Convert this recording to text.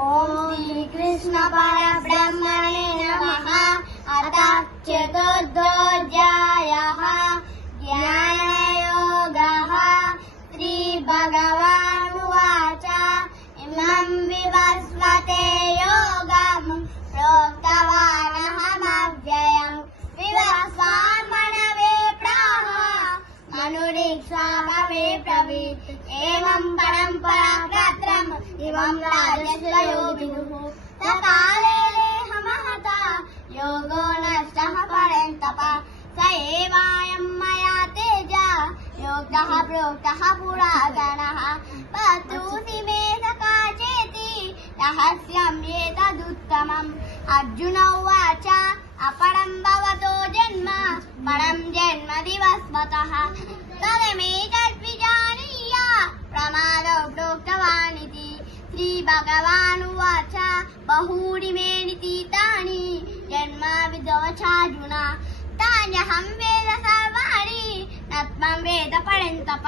ओम श्री कृष्ण परब्रह्मणे नमः। अथ चतुर्थोऽध्यायः ज्ञानयोगः। श्रीभगवानुवाच इमं विवस्वते योगं प्रोक्तवानहमव्ययम् विवस्वान्मनवे प्राह मनुरीक्षा भवे ब्रवीत्। एवं परम्परा कृत्रम् इमं राजस्य योगिनः सकालेऽहमहता योगो नष्टः परन्तप स एवायं मया तेजा योगः प्रोक्तः पुरातनः। पतूसि मे सखा चेति रहस्यं एतदुत्तमम्। अर्जुन उवाच अपरं भवतो जन्म परं जन्म दिवस्वतः तदमेतद्विजानीय प्रमादौ प्रोक्तवानिति। श्रीभगवानुवाच बहूनि मे नितीतानि जन्माविदवचार्जुन तान्यहं वेद सर्वाणि न त्वं वेद परन्तप।